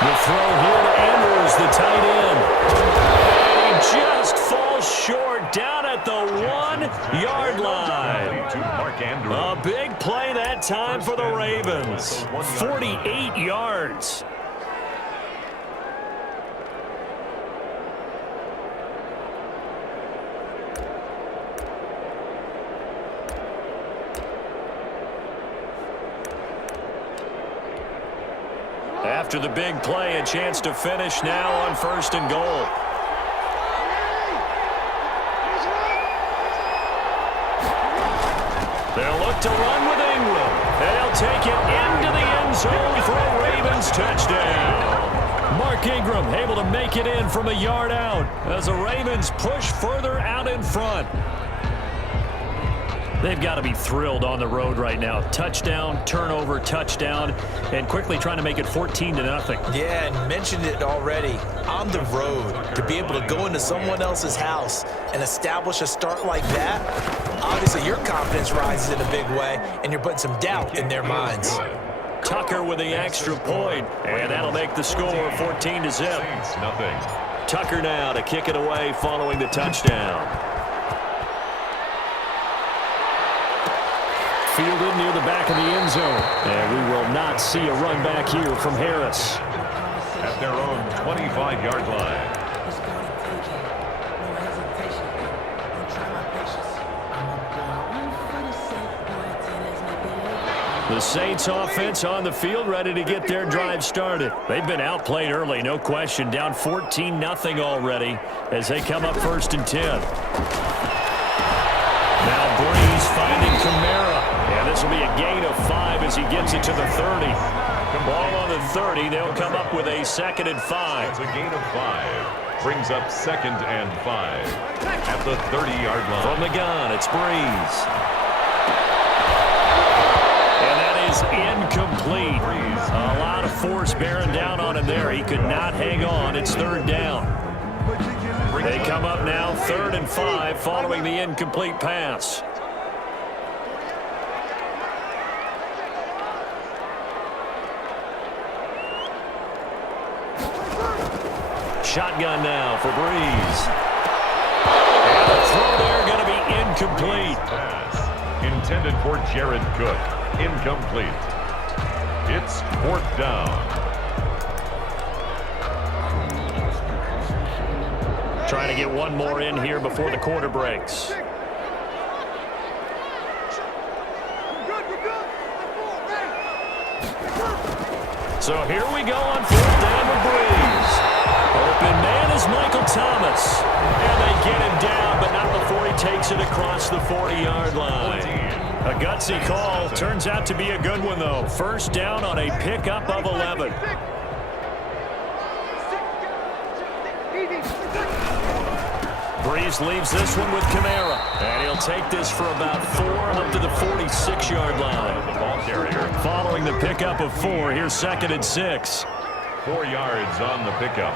The throw here to Andrews, the tight end. He just falls short down at the 1-yard line. A big play that time for the Ravens. 48 yards. After the big play, a chance to finish now on 1st and goal. They'll look to run with Ingram. They'll take it into the end zone for a Ravens touchdown. Mark Ingram able to make it in from a yard out as the Ravens push further out in front. They've got to be thrilled on the road right now. Touchdown, turnover, touchdown, and quickly trying to make it 14-0. Yeah, and mentioned it already. On the road, to be able to go into someone else's house and establish a start like that, obviously your confidence rises in a big way, and you're putting some doubt in their minds. Tucker with the extra point, and that'll make the score 14-0. Tucker now to kick it away following the touchdown. Fielded near the back of the end zone. And we will not see a run back here from Harris. At their own 25-yard line. The Saints offense on the field, ready to get their drive started. They've been outplayed early, no question. Down 14-0 already as they come up 1st and 10. Now Breeze finding Kamara. And this will be a gain of 5 as he gets it to the 30. Ball on the 30. They'll come up with a 2nd and 5. It's a gain of 5. Brings up 2nd and 5 at the 30-yard line. From the gun, it's Breeze. And that is incomplete. A lot of force bearing down on him there. He could not hang on. It's 3rd down. They come up now 3rd and 5 following the incomplete pass. Shotgun now for Breeze. And the throw there going to be incomplete. Pass intended for Jared Cook. Incomplete. It's 4th down. Trying to get one more in here before the quarter breaks. So here we go on 4th down with Breeze. Open man is Michael Thomas. And they get him down, but not before he takes it across the 40-yard line. A gutsy call. Turns out to be a good one, though. 1st down on a pickup of 11. Breeze leaves this one with Kamara. And he'll take this for about 4 up to the 46-yard line. The ball carrier. Following the pickup of 4, here's 2nd and 6. 4 yards on the pickup.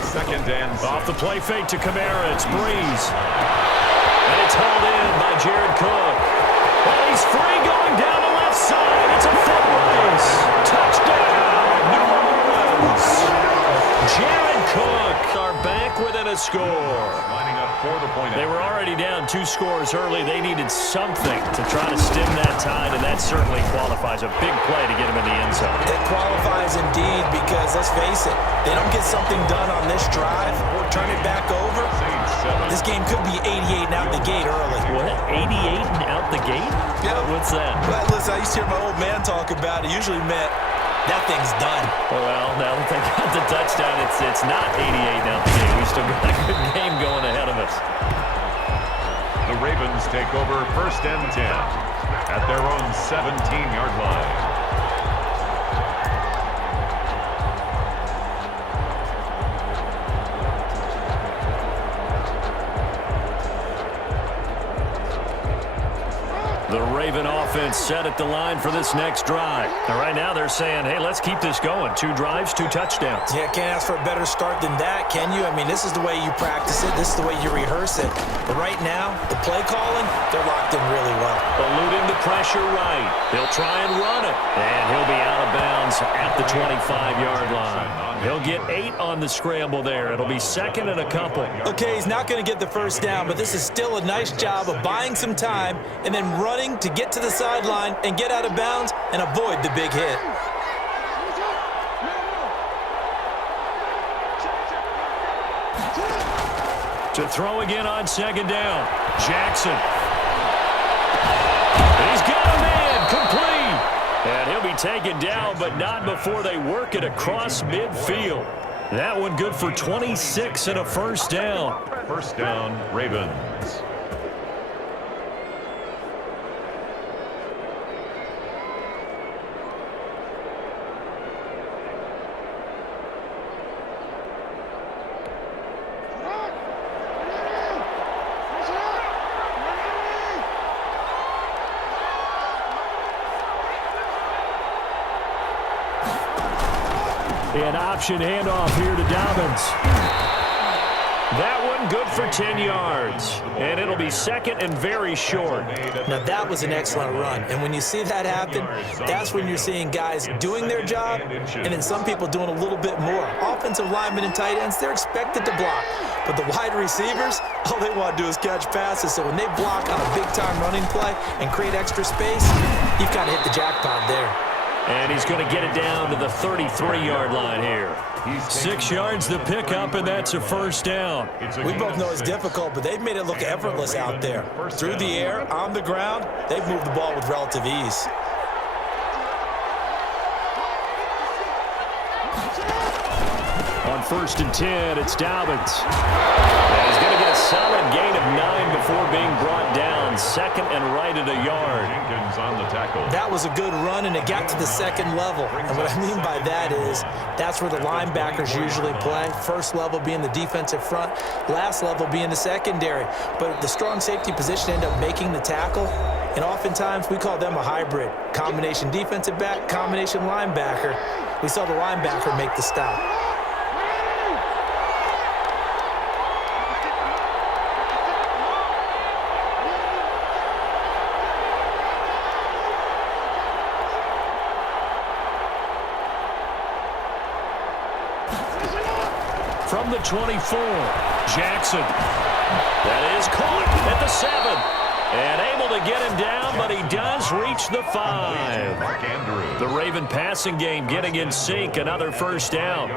2nd and 6. Off the play fake to Kamara. It's Breeze. And it's hauled in by Jared Cook. And he's free going down the left side. It's a foot race. Touchdown, New Orleans. Jared Cook are back within a score. Lining up for the point. They were already down 2 scores early. They needed something to try to stem that tide, and that certainly qualifies. A big play to get him in the end zone. It qualifies indeed because, let's face it, they don't get something done on this drive or turn it back over. This game could be 88 and out the gate early. What? 88 and out the gate? Yeah. What's that? Well, listen, I used to hear my old man talk about it. Usually meant that thing's done. Well, now that they got the touchdown, it's not 88 and out the gate. We still got a good game going ahead of us. The Ravens take over 1st and 10 at their own 17-yard line. The Raven offense set at the line for this next drive. And right now they're saying, hey, let's keep this going. 2 drives, 2 touchdowns. Yeah, can't ask for a better start than that, can you? I mean, this is the way you practice it. This is the way you rehearse it. But right now, the play calling, they're locked in really well. Eluding the pressure right. He'll try and run it. And he'll be out of bounds at the 25-yard line. He'll get 8 on the scramble there. It'll be second and a couple. Okay, he's not going to get the first down, but this is still a nice job of buying some time and then running to get to the sideline and get out of bounds and avoid the big hit. To throw again on second down. Jackson. He's got a man complete. And he'll be taken down, but not before they work it across midfield. That one good for 26 and a first down. First down, Ravens. An option handoff here to Dobbins. That one good for 10 yards. And it'll be second and very short. Now, that was an excellent run. And when you see that happen, that's when you're seeing guys doing their job and then some people doing a little bit more. Offensive linemen and tight ends, they're expected to block. But the wide receivers, all they want to do is catch passes. So when they block on a big-time running play and create extra space, you've kind of hit the jackpot there. And he's going to get it down to the 33-yard line here. 6 yards the pickup, and that's a first down. We both know it's difficult, but they've made it look effortless out there. Through the air, on the ground, they've moved the ball with relative ease. On 1st and 10, it's Dobbins. And he's going to get a solid gain of 9 before being brought down. Second and right at a yard. Jenkins on the tackle. That was a good run, and it got to the second level. And what I mean by that is that's where the linebackers usually play. First level being the defensive front, last level being the secondary. But the strong safety position ended up making the tackle. And oftentimes we call them a hybrid. Combination defensive back, combination linebacker. We saw the linebacker make the stop. From the 24, Jackson. That is caught at the 7. And able to get him down, but he does reach the 5. Mark Andrews. The Raven passing game getting in sync. Another first down.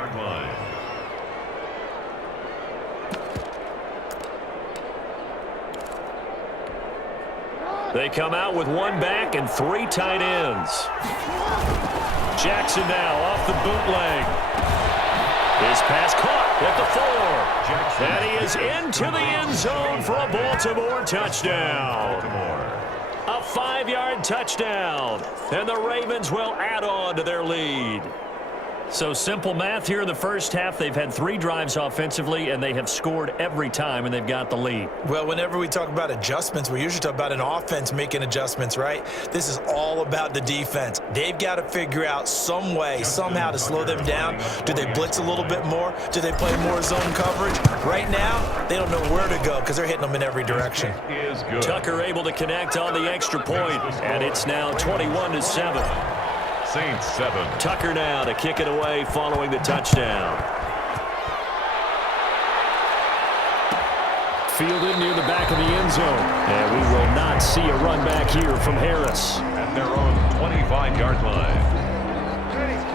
They come out with 1 back and 3 tight ends. Jackson now off the bootleg. His pass caught at the 4. And he is into the end zone for a Baltimore touchdown. A 5-yard touchdown. And the Ravens will add on to their lead. So simple math here in the first half. They've had 3 drives offensively, and they have scored every time, and they've got the lead. Well, whenever we talk about adjustments, we usually talk about an offense making adjustments, right? This is all about the defense. They've got to figure out some way, somehow to slow them down. Do they blitz a little bit more? Do they play more zone coverage? Right now, they don't know where to go because they're hitting them in every direction. Tucker able to connect on the extra point, and it's now 21-7. Saints 7. Tucker now to kick it away following the touchdown. Fielded near the back of the end zone. And we will not see a run back here from Harris. At their own 25-yard line.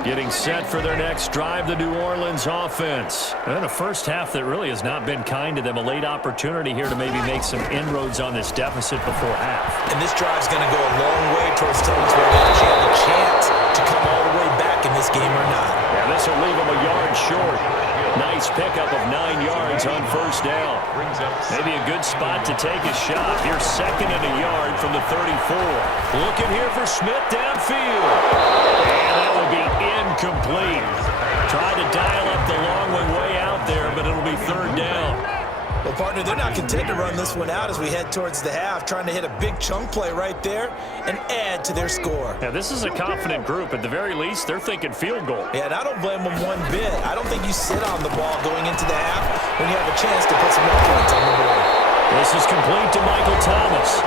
Getting set for their next drive, the New Orleans offense. And a first half that really has not been kind to them. A late opportunity here to maybe make some inroads on this deficit before half. And this drive's going to go a long way towards telling us whether they have a chance to come all the way back in this game or not. Yeah, this will leave them a yard short. Nice pickup of 9 yards on first down. Maybe a good spot to take a shot. Here's second and a yard from the 34. Looking here for Smith downfield. And that will be incomplete. Tried to dial up the long one way out there, but it'll be third down. Well, partner, they're not content to run this one out as we head towards the half, trying to hit a big chunk play right there and add to their score. Yeah, this is a confident group. At the very least, they're thinking field goal. Yeah, and I don't blame them one bit. I don't think you sit on the ball going into the half when you have a chance to put some more points on the board. This is complete to Michael Thomas.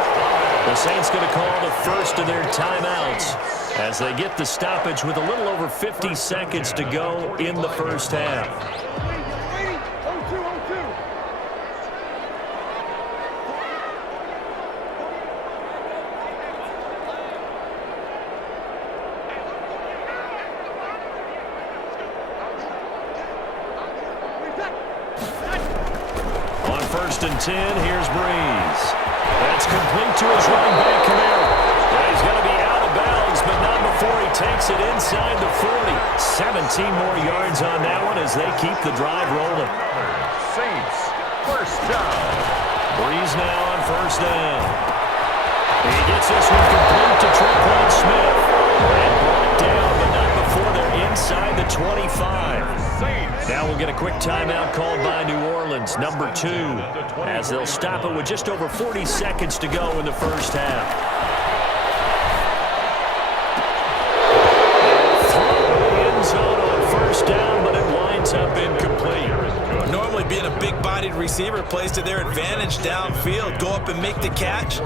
The Saints going to call the first of their timeouts as they get the stoppage with a little over 50 seconds to go in the first half. On 1st and 10, here's Breeze. That's complete to his running back, Kamara. He's going to be out of bounds, but not before he takes it inside the 40. 17 more yards on that one as they keep the drive rolling. Saints, first down. Breeze now on 1st down. He gets this one complete to Tre'Quan Smith. And brought down, but not before they're inside the 25. Now we'll get a quick timeout called by New Orleans, number 2, as they'll stop it with just over 40 seconds to go in the first half. End zone on 1st down, but it winds up incomplete. Normally being a big-bodied receiver plays to their advantage downfield. Go up and make the catch,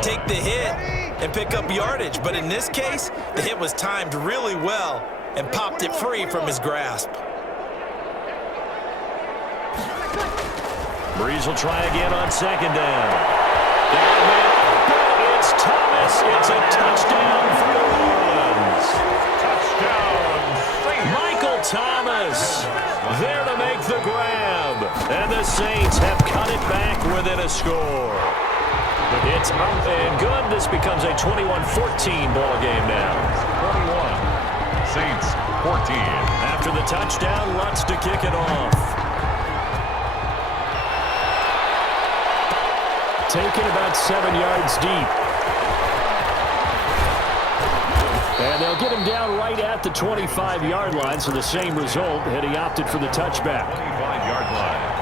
take the hit, and pick up yardage. But in this case, the hit was timed really well and popped it free from his grasp. Breeze will try again on 2nd down. It's Thomas. It's a touchdown for New Orleans. Touchdown, Saints. Michael Thomas there to make the grab. And the Saints have cut it back within a score. It's up and good. This becomes a 21-14 ball game now. 21. Saints, 14. After the touchdown, Lutz to kick it off. Taken about 7 yards deep. And they'll get him down right at the 25-yard line, so the same result had he opted for the touchback. 25-yard line.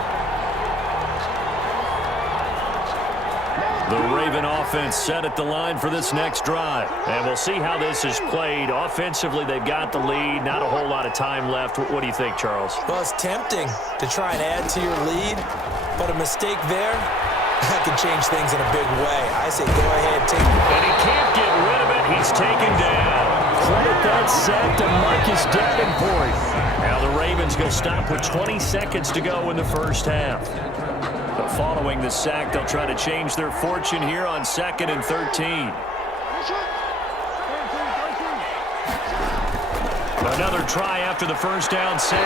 The Raven offense set at the line for this next drive. And we'll see how this is played. Offensively, they've got the lead. Not a whole lot of time left. What do you think, Charles? Well, it's tempting to try and add to your lead, but a mistake there, that can change things in a big way. I say go ahead, take it. And he can't get rid of it. He's taken down. Credit that sack to Marcus Davenport. Now the Ravens go stop with 20 seconds to go in the first half. But following the sack, they'll try to change their fortune here on 2nd and 13. Another try after the first down sack.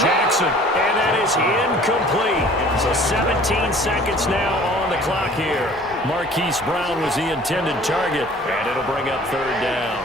Jackson, and that is incomplete. So 17 seconds now on the clock here. Marquise Brown was the intended target, and it'll bring up 3rd down.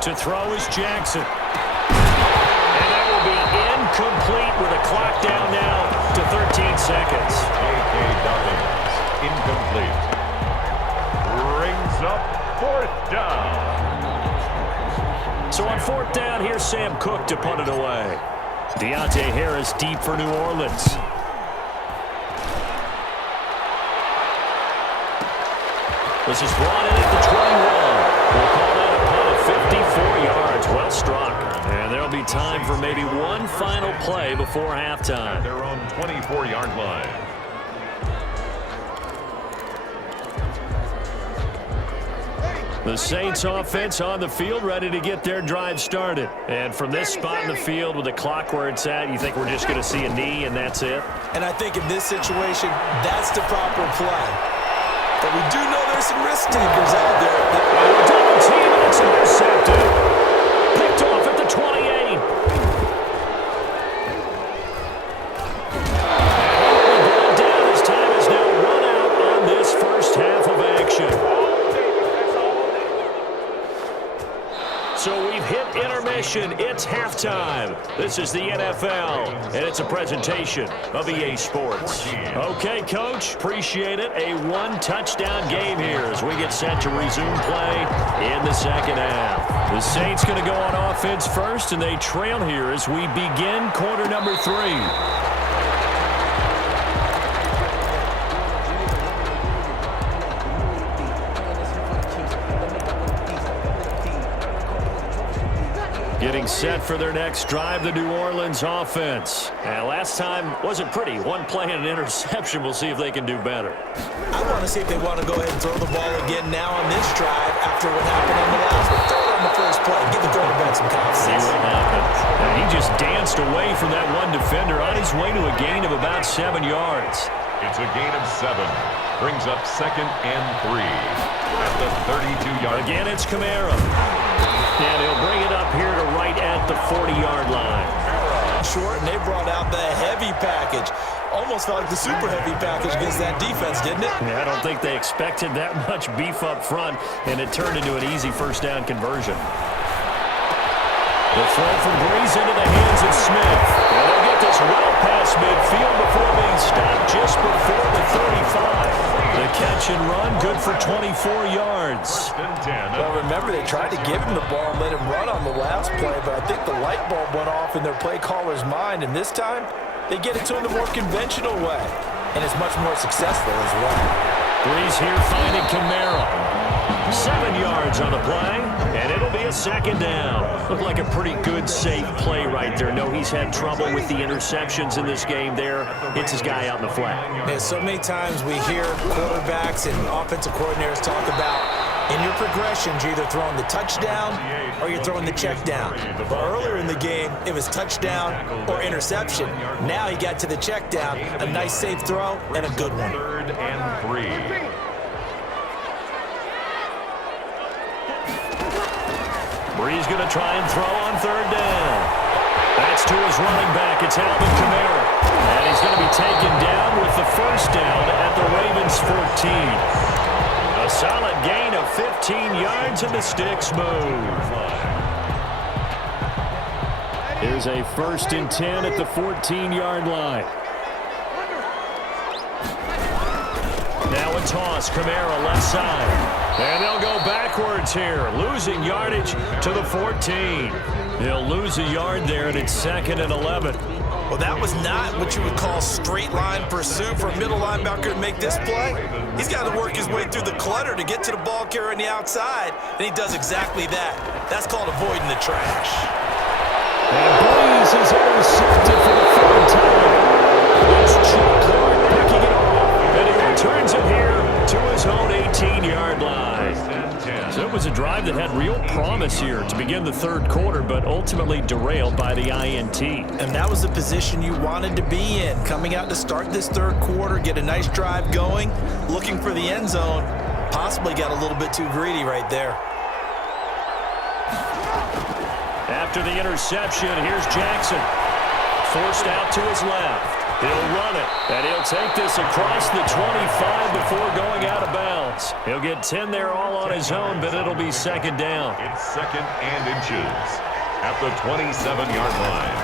To throw is Jackson. And that will be incomplete with a clock down now to 13 seconds. J.K. Dobbins, incomplete. Brings up 4th down. So on 4th down, here's Sam Cook to punt it away. Deontay Harris deep for New Orleans. This is brought in at the 21. We'll call that a punt of 54 yards. Well struck. And there'll be time for maybe one final play before halftime. Their own 24-yard line. The Saints offense on the field, ready to get their drive started. And from this spot in the field with the clock where it's at, you think we're just going to see a knee and that's it? And I think in this situation, that's the proper play. But we do know there's some risk takers out there. Double team, and it's intercepted. Picked off at the 28. And down as time is now run out on this first half of action. So we've hit intermission. interception. It's halftime. This is the NFL, and it's a presentation of EA Sports. Okay, Coach, appreciate it. A one-touchdown game here as we get set to resume play in the second half. The Saints going to go on offense first, and they trail here as we begin quarter number 3. Getting set for their next drive, the New Orleans offense. And last time wasn't pretty. One play and an interception. We'll see if they can do better. I want to see if they want to go ahead and throw the ball again now on this drive after what happened on the last one. Throw it on the first play. Give the quarterback some confidence. See what happens. And he just danced away from that one defender on his way to a gain of about 7 yards. It's a gain of 7. Brings up 2nd and 3 at the 32-yard line. Again, it's Kamara. And he'll bring it up here to right at the 40-yard line. Short, and they brought out the heavy package. Almost felt like the super heavy package against that defense, didn't it? Yeah, I don't think they expected that much beef up front, and it turned into an easy first down conversion. The throw from Breeze into the hands of Smith. And they'll get this well past midfield before being stopped just before the 35. The catch and run, good for 24 yards. Well, remember, they tried to give him the ball and let him run on the last play, but I think the light bulb went off in their play caller's mind, and this time they get it to him the more conventional way, and it's much more successful as well. Breeze here finding Kamara. 7 yards on the play, and it'll be a second down. Looked like a pretty good, safe play right there. No, he's had trouble with the interceptions in this game there. Hits his guy out in the flat. Yeah, so many times we hear quarterbacks and offensive coordinators talk about in your progressions, you're either throwing the touchdown or you're throwing the check down. But earlier in the game, it was touchdown or interception. Now he got to the check down, a nice safe throw, and a good one. 3rd and 3. Breeze going to try and throw on 3rd down. That's to his running back. It's Alvin Kamara. And he's going to be taken down with the first down at the Ravens 14. A solid gain of 15 yards, and the sticks move. Here's a 1st and 10 at the 14-yard line. Now a toss. Kamara left side. And they'll go backwards here, losing yardage to the 14. They'll lose a yard there, and it's 2nd and 11. Well, that was not what you would call straight line pursuit for a middle linebacker to make this play. He's got to work his way through the clutter to get to the ball carrier on the outside, and he does exactly that. That's called avoiding the trash. And Breeze is intercepted for the 3rd time. It's Chuck Clark picking it off, and he returns it here to his own 18-yard line. So it was a drive that had real promise here to begin the 3rd quarter, but ultimately derailed by the INT. And that was the position you wanted to be in, coming out to start this 3rd quarter, get a nice drive going, looking for the end zone. Possibly got a little bit too greedy right there. After the interception, here's Jackson. Forced out to his left. He'll run it, and he'll take this across the 25 before going out of bounds. He'll get 10 there all on his own, but it'll be 2nd down. It's 2nd and inches at the 27-yard line.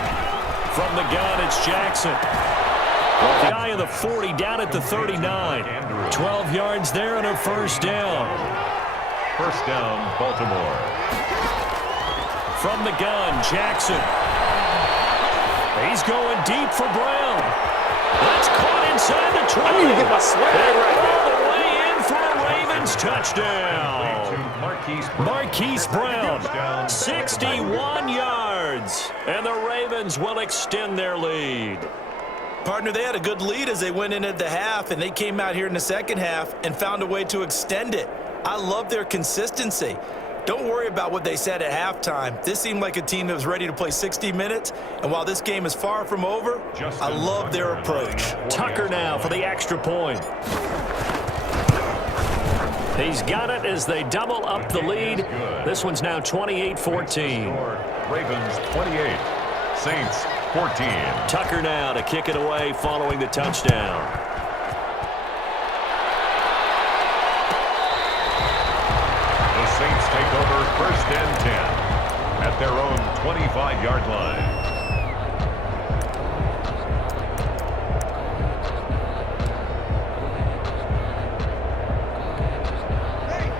From the gun, it's Jackson. The guy of the 40 down at the 39. 12 yards there and a 1st down. 1st down, Baltimore. From the gun, Jackson. He's going deep for Brown. That's caught inside the 20. I need to get my swag right all the way in for a Ravens touchdown. Marquise Brown, 61 yards. And the Ravens will extend their lead. Partner, they had a good lead as they went in at the half, and they came out here in the second half and found a way to extend it. I love their consistency. Don't worry about what they said at halftime. This seemed like a team that was ready to play 60 minutes, and while this game is far from over, I love their approach. Tucker now for the extra point. He's got it as they double up the lead. This one's now 28-14. Ravens 28, Saints 14. Tucker now to kick it away following the touchdown. The Saints take over 1st and 10 at their own 25-yard line.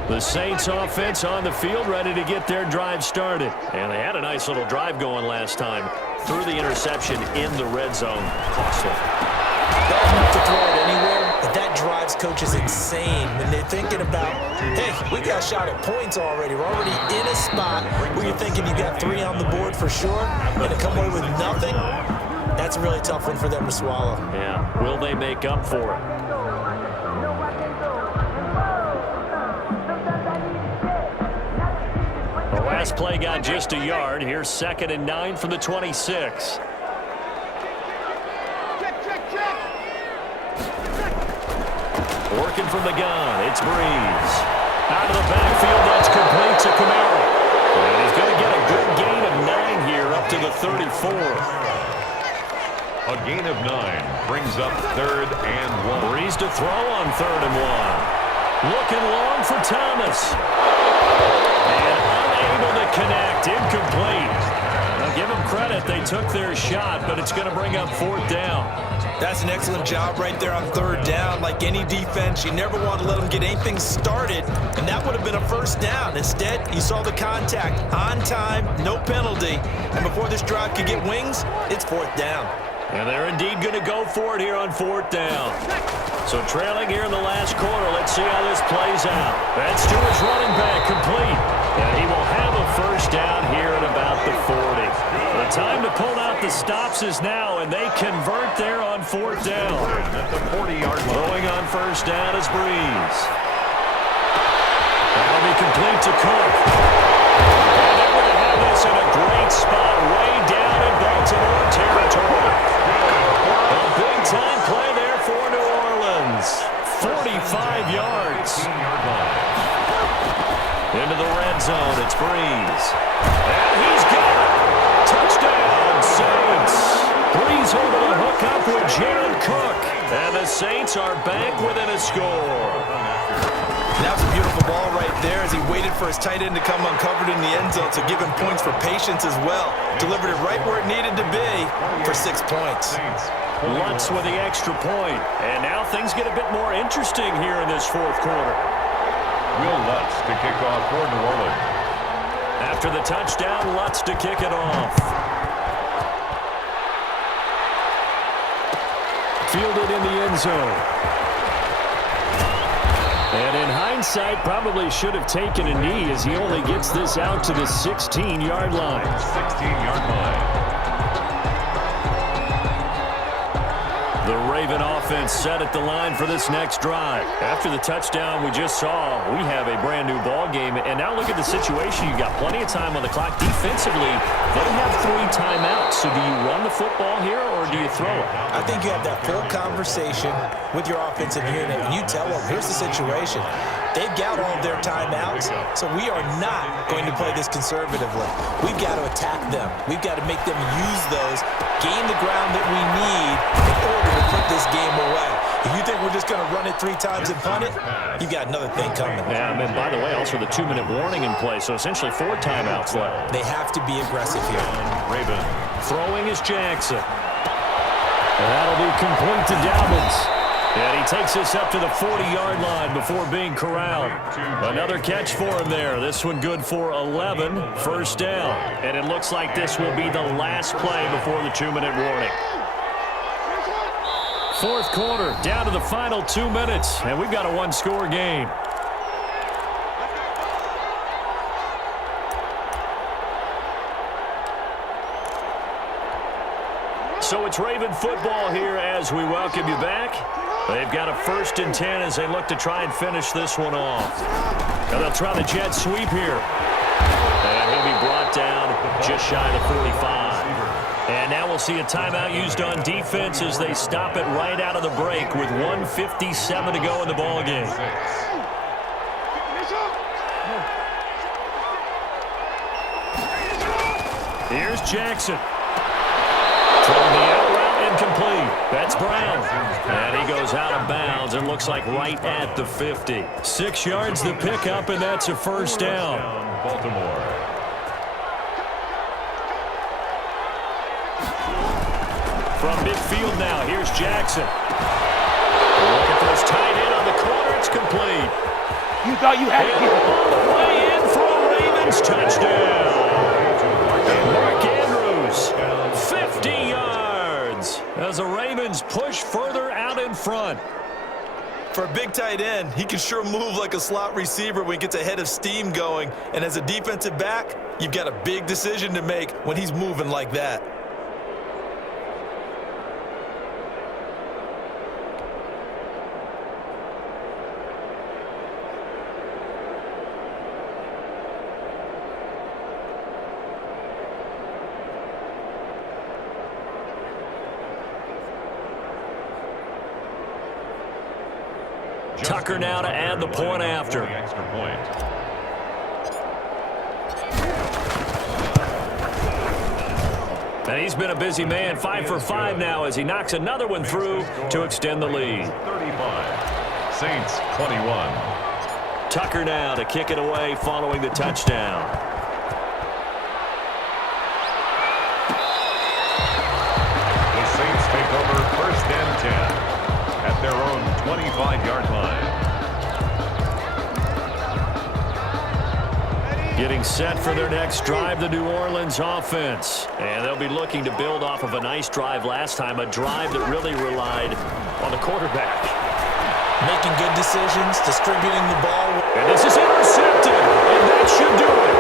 The Saints offense on the field, ready to get their drive started. And they had a nice little drive going last time. Threw the interception in the red zone. Costly. Don't have to throw it anywhere, but that drives coaches insane when they're thinking about, hey, we got a shot at points already. We're already in a spot where you're thinking you got 3 on the board for sure, and to come away with nothing, that's a really tough one for them to swallow. Yeah, will they make up for it? The last play got just a yard. Here's 2nd and 9 from the 26. Working from the gun, it's Breeze. Out of the backfield, that's complete to Kamara. And he's going to get a good gain of 9 here, up to the 34. A gain of 9 brings up 3rd and 1. Breeze to throw on 3rd and 1. Looking long for Thomas. And unable to connect, incomplete. Now give them credit, they took their shot, but it's going to bring up 4th down. That's an excellent job right there on 3rd down. Like any defense, you never want to let them get anything started, and that would have been a 1st down. Instead, you saw the contact on time, no penalty, and before this drive could get wings, it's 4th down. And they're indeed going to go for it here on 4th down. So trailing here in the last quarter, let's see how this plays out. That's Stewart's running back, complete. And he will have a 1st down here at about the 40. The time to pull out the stops is now, and they convert there on 4th down. At the 40-yard line. Throwing on 1st down is Breeze. That'll be complete to Cook. And they're going to have this in a great spot way down in Baltimore territory. A big-time play there for New Orleans. 45 yards. Into the red zone, it's Breeze. And he's got it. Touchdown, Saints. Breeze able to hook up with Jared Cook. And the Saints are back within a score. That was a beautiful ball right there as he waited for his tight end to come uncovered in the end zone to give him points for patience as well. Delivered it right where it needed to be for 6 points. Lutz with the extra point. And now things get a bit more interesting here in this 4th quarter. Will Lutz to kick off for New Orleans. After the touchdown, Lutz to kick it off. Fielded in the end zone. And in hindsight, probably should have taken a knee as he only gets this out to the 16-yard line. 16-yard line. The Raven offense set at the line for this next drive. After the touchdown we just saw, we have a brand new ball game. And now look at the situation. You've got plenty of time on the clock. Defensively, they have 3 timeouts. So do you run the football here or do you throw it? I think you have that full conversation with your offensive unit, and you tell them, here's the situation. They've got all of their timeouts, so we are not going to play this conservatively. We've got to attack them. We've got to make them use those, gain the ground that we need in order to put this game away. If you think we're just going to run it 3 times and punt it, you got another thing coming. Yeah, and by the way, also the 2-minute warning in play, so essentially 4 timeouts left. They have to be aggressive here. Raven. Throwing is Jackson. And that'll be complete to Dobbins. And he takes this up to the 40-yard line before being corralled. Another catch for him there. This one good for 11, 1st down. And it looks like this will be the last play before the 2-minute warning. 4th quarter, down to the final 2 minutes, and we've got a 1-score game. So it's Raven football here as we welcome you back. They've got a 1st and 10 as they look to try and finish this one off. Now they'll try the jet sweep here. And he'll be brought down just shy of the 45. And now we'll see a timeout used on defense as they stop it right out of the break with 1:57 to go in the ballgame. Here's Jackson. Throwing the out route incomplete. That's Brown. And he goes out of bounds and looks like right at the 50. 6 yards the pickup, and that's a 1st down. Baltimore. From midfield now, here's Jackson. Looking for his tight end on the corner. It's complete. You thought you had it. All the way in for a Ravens touchdown. And Mark Andrews, 50 yards, as the Ravens push further out in front. For a big tight end, he can sure move like a slot receiver when he gets a head of steam going. And as a defensive back, you've got a big decision to make when he's moving like that. Tucker now to add the point after. Extra point. And he's been a busy man, 5 for 5 now as he knocks another one through to extend the lead. 35. Saints 21. Tucker now to kick it away following the touchdown. The Saints take over 1st and 10 at their own 25-yard line. Getting set for their next drive, the New Orleans offense. And they'll be looking to build off of a nice drive last time, a drive that really relied on the quarterback. Making good decisions, distributing the ball. And this is intercepted, and that should do it.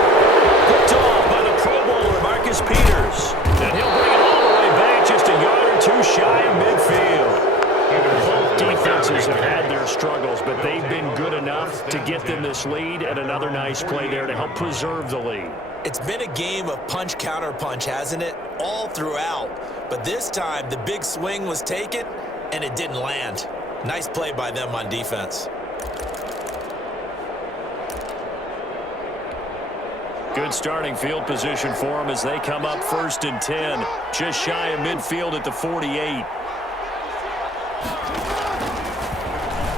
Picked off by the Pro Bowler, Marcus Peters. And he'll bring it all the way back, just a yard or two shy of midfield. Both defenses have had their struggles, but they've been good enough to get them this lead, and another nice play there to help preserve the lead. It's been a game of punch-counter-punch, hasn't it? All throughout. But this time, the big swing was taken, and it didn't land. Nice play by them on defense. Good starting field position for them as they come up 1st and 10, just shy of midfield at the 48.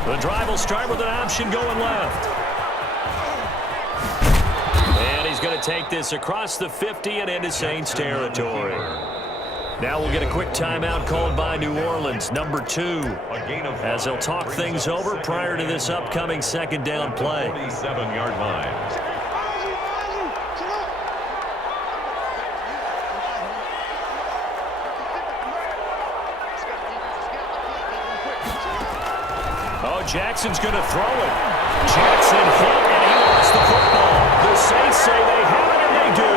The drive will start with an option going left. And he's going to take this across the 50 and into Saints territory. Now we'll get a quick timeout called by New Orleans, number 2, as they'll talk things over prior to this upcoming 2nd down play. 47-yard line. Oh, Jackson's going to throw it. Jackson hit, and he lost the football. The Saints say they have it, and they do.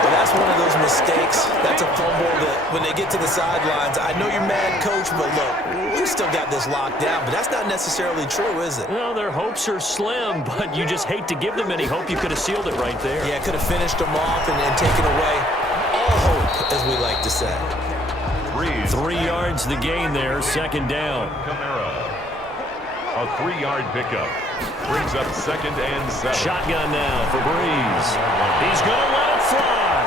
Well, that's one of those mistakes. That's a fumble that when they get to the sidelines, I know you're mad, Coach, but look, you still got this locked down. But that's not necessarily true, is it? Well, their hopes are slim, but you just hate to give them any hope. You could have sealed it right there. Yeah, could have finished them off and taken away all hope, as we like to say. 3 yards the gain there, 2nd down. A 3-yard pickup brings up 2nd and 7. Shotgun now for Breeze. He's going to let it fly.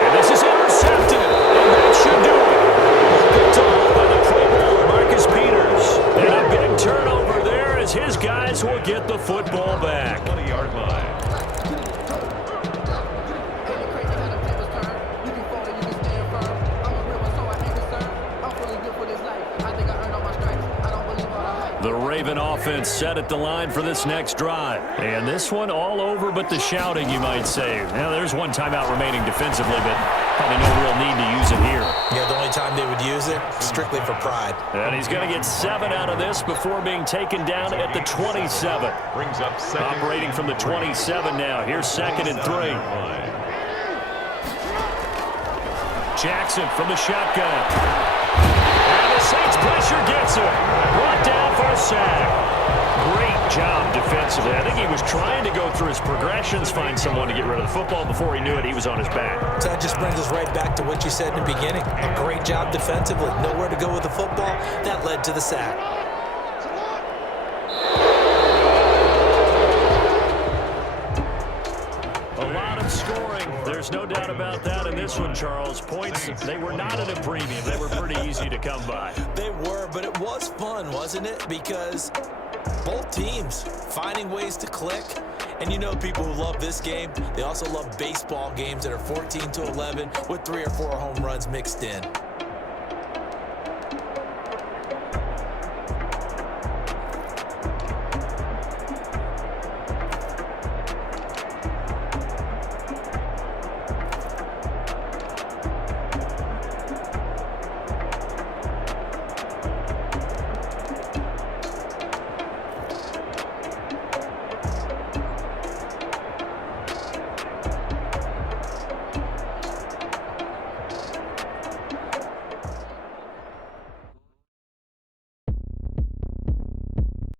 And this is intercepted. And that should do it. Picked off by the Pro Bowler, Marcus Peters. And a big turnover there as his guys will get the football back. 20-yard line. The Raven offense set at the line for this next drive. And this one all over but the shouting, you might say. Now, there's one timeout remaining defensively, but probably no real need to use it here. Yeah, the only time they would use it, strictly for pride. And he's going to get 7 out of this before being taken down at the 27. Brings up Operating from the 27 now. Here's 2nd and 3. Jackson from the shotgun. And the Saints pressure gets him. Brought down for a sack. Great job defensively. I think he was trying to go through his progressions, find someone to get rid of the football. Before he knew it, he was on his back. So that just brings us right back to what you said in the beginning. A great job defensively. Nowhere to go with the football. That led to the sack. A lot of scoring. There's no doubt about that in this one, Charles. Points, they were not at a premium. They were pretty easy to come by. They were, but it was fun, wasn't it? Because both teams finding ways to click. And you know people who love this game, they also love baseball games that are 14-11 with 3 or 4 home runs mixed in.